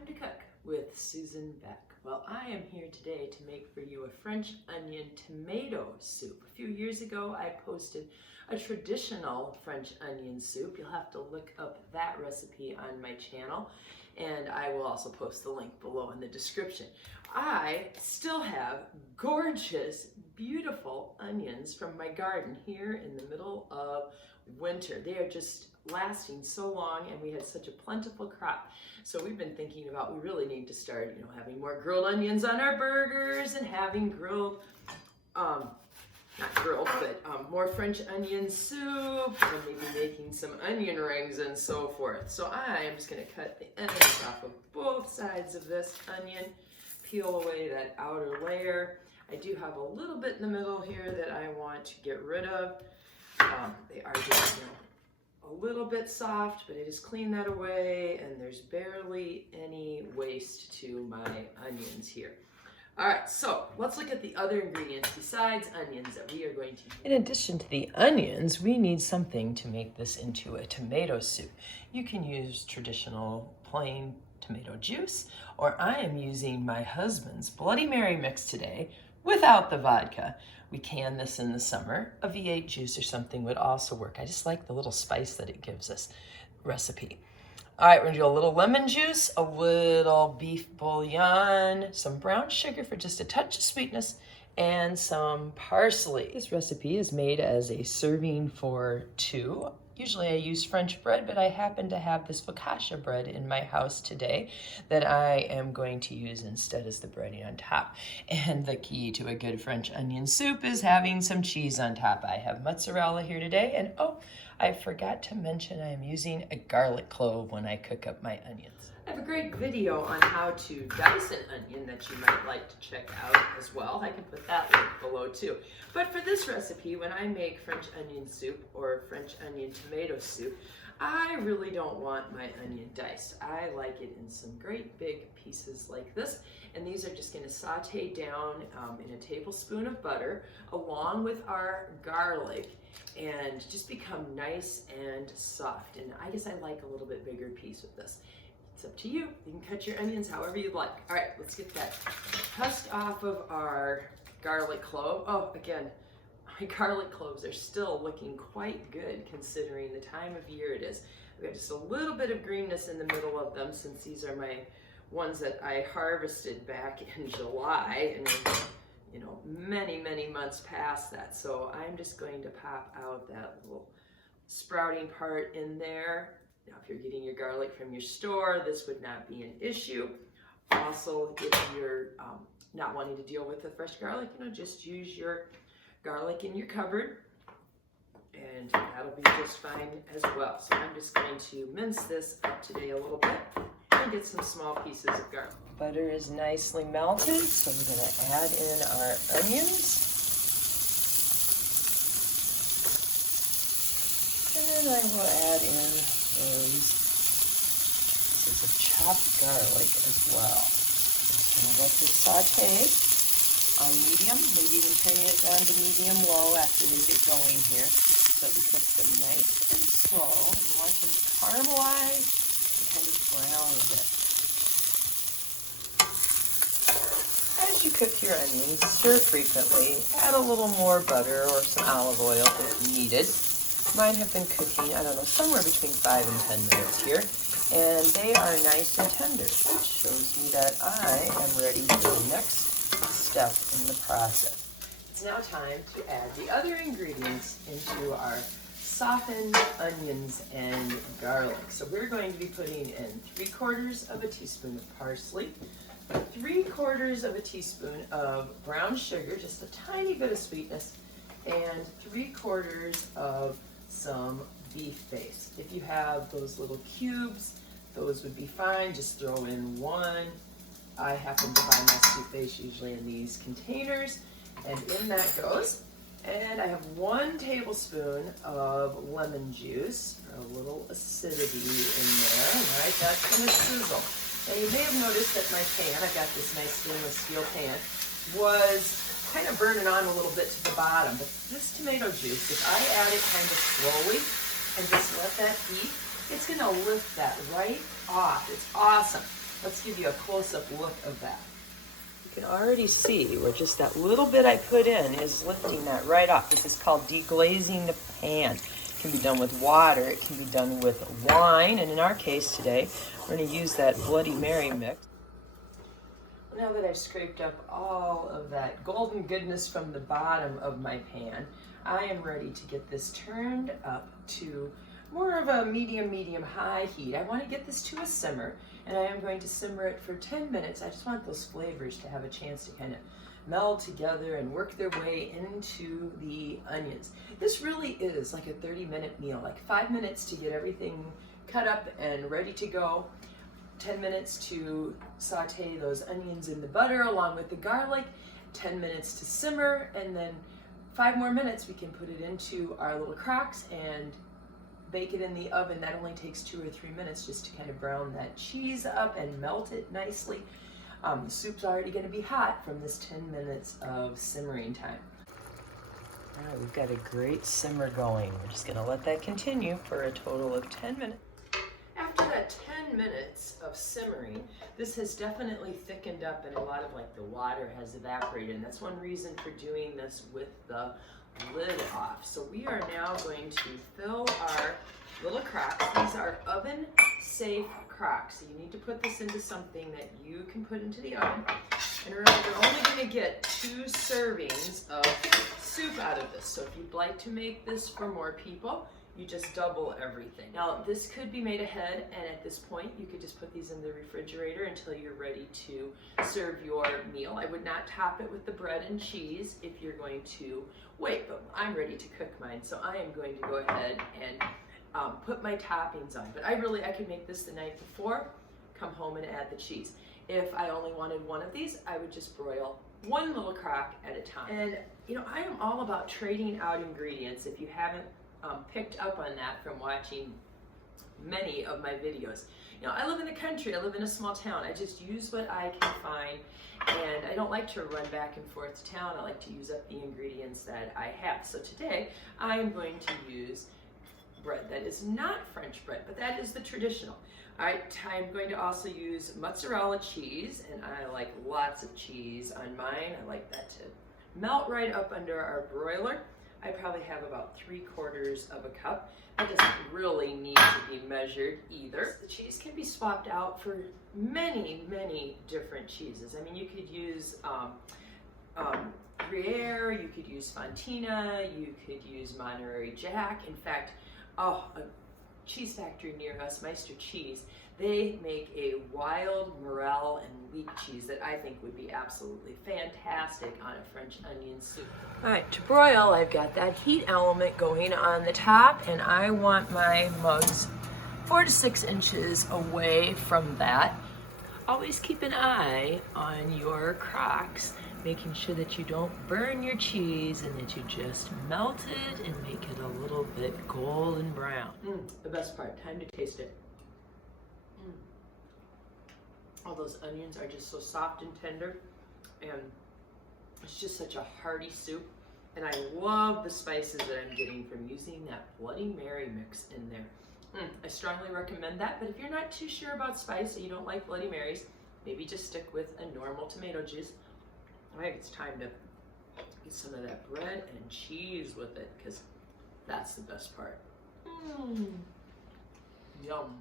Time to cook with Susan Beck. Well, I am here today to make for you a French onion tomato soup. A few years ago, I posted a traditional French onion soup. You'll have to look up that recipe on my channel, and I will also post the link below in the description. I still have gorgeous, beautiful onions from my garden here in the middle of winter. They are just lasting so long, and we had such a plentiful crop. So we've been thinking about, we really need to start, having more grilled onions on our burgers and having grilled, not grilled, but more French onion soup, and maybe making some onion rings and so forth. So I am just going to cut the ends off of both sides of this onion, peel away that outer layer. I do have a little bit in the middle here that I want to get rid of. They are just, a little bit soft, but I just clean that away, and there's barely any waste to my onions here. All right, so let's look at the other ingredients besides onions that we are going to use. In addition to the onions, we need something to make this into a tomato soup. You can use traditional plain tomato juice, or I am using my husband's Bloody Mary mix today without the vodka. We can this in the summer. A V8 juice or something would also work. I just like the little spice that it gives us. Recipe. All right, we're gonna do a little lemon juice, a little beef bouillon, some brown sugar for just a touch of sweetness, and some parsley. This recipe is made as a serving for two. Usually I use French bread, but I happen to have this Focaccia bread in my house today that I am going to use instead as the breading on top. And the key to a good French onion soup is having some cheese on top. I have mozzarella here today, and I forgot to mention I am using a garlic clove when I cook up my onions. I have a great video on how to dice an onion that you might like to check out as well. I can put that link below too. But for this recipe, when I make French onion soup or French onion tomato soup, I really don't want my onion diced. I like it in some great big pieces like this. And these are just going to saute down in a tablespoon of butter along with our garlic and just become nice and soft. And I guess I like a little bit bigger piece with this. It's up to you. You can cut your onions however you'd like. All right, let's get that husk off of our garlic clove. Oh, again, my garlic cloves are still looking quite good considering the time of year it is. We have just a little bit of greenness in the middle of them since these are my ones that I harvested back in July, and many months past that. So I'm just going to pop out that little sprouting part in there. Now, if you're getting your garlic from your store, this would not be an issue. Also, if you're not wanting to deal with the fresh garlic, just use your garlic in your cupboard, and that'll be just fine as well. So I'm just going to mince this up today a little bit and get some small pieces of garlic. Butter is nicely melted, so we're going to add in our onions. And I will add in those pieces of chopped garlic as well. Just going to let this saute on medium, maybe even turning it down to medium low after they get going here, so that we cook them nice and slow. And we want them to caramelize and kind of brown a bit. As you cook your onions, stir frequently. Add a little more butter or some olive oil if needed. Mine have been cooking, somewhere between 5 and 10 minutes here, and they are nice and tender, which shows me that I am ready for the next step in the process. It's now time to add the other ingredients into our softened onions and garlic. So we're going to be putting in 3/4 of a teaspoon of parsley, 3/4 of a teaspoon of brown sugar, just a tiny bit of sweetness, and 3/4 of some beef base. If you have those little cubes, those would be fine. Just throw in one. I happen to buy my soup base usually in these containers, and in that goes. And I have 1 tablespoon of lemon juice for a little acidity in there. All right, that's going to sizzle. Now you may have noticed that my pan, I've got this nice stainless steel pan, was kind of burning on a little bit to the bottom, but this tomato juice, if I add it kind of slowly and just let that heat, it's going to lift that right off. It's awesome. Let's give you a close-up look of that. You can already see where just that little bit I put in is lifting that right off. This is called deglazing the pan. It can be done with water, it can be done with wine, and in our case today, we're going to use that Bloody Mary mix. Now that I've scraped up all of that golden goodness from the bottom of my pan, I am ready to get this turned up to more of a medium high heat. I want to get this to a simmer, and I am going to simmer it for 10 minutes. I just want those flavors to have a chance to kind of meld together and work their way into the onions. This really is like a 30-minute meal, like 5 minutes to get everything cut up and ready to go, 10 minutes to saute those onions in the butter along with the garlic, 10 minutes to simmer, and then 5 more minutes we can put it into our little crocks and bake it in the oven. That only takes 2 or 3 minutes just to kind of brown that cheese up and melt it nicely. The soup's already going to be hot from this 10 minutes of simmering time. All right, we've got a great simmer going. We're just going to let that continue for a total of 10 minutes. After that 10 minutes of simmering, this has definitely thickened up and a lot of like the water has evaporated. And that's one reason for doing this with the lid off. So we are now going to fill our little crocks. These are oven safe crocks. So you need to put this into something that you can put into the oven. And remember, you're only going to get 2 servings of soup out of this. So if you'd like to make this for more people, you just double everything. Now this could be made ahead, and at this point you could just put these in the refrigerator until you're ready to serve your meal. I would not top it with the bread and cheese if you're going to wait, but I'm ready to cook mine, so I am going to go ahead and put my toppings on. But I could make this the night before, come home and add the cheese. If I only wanted one of these, I would just broil one little crock at a time. And you know, I am all about trading out ingredients. If you haven't picked up on that from watching many of my videos. You know, I live in the country, I live in a small town. I just use what I can find, and I don't like to run back and forth to town. I like to use up the ingredients that I have. So today, I'm going to use bread that is not French bread, but that is the traditional. All right, I'm going to also use mozzarella cheese, and I like lots of cheese on mine. I like that to melt right up under our broiler. I probably have about 3/4 of a cup. That doesn't really need to be measured either. The cheese can be swapped out for many different cheeses. I mean, you could use gruyere, you could use fontina, you could use Monterey Jack. In fact, a cheese factory near us, Meister Cheese, they make a Wild Morel and Leek cheese that I think would be absolutely fantastic on a French onion soup. All right, to broil, I've got that heat element going on the top, and I want my mugs 4 to 6 inches away from that. Always keep an eye on your crocks, making sure that you don't burn your cheese and that you just melt it and make it a little bit golden brown. The best part, time to taste it. All those onions are just so soft and tender, and it's just such a hearty soup. And I love the spices that I'm getting from using that Bloody Mary mix in there. I strongly recommend that, but if you're not too sure about spice or you don't like Bloody Marys, maybe just stick with a normal tomato juice. All right, it's time to get some of that bread and cheese with it, because that's the best part. Yum.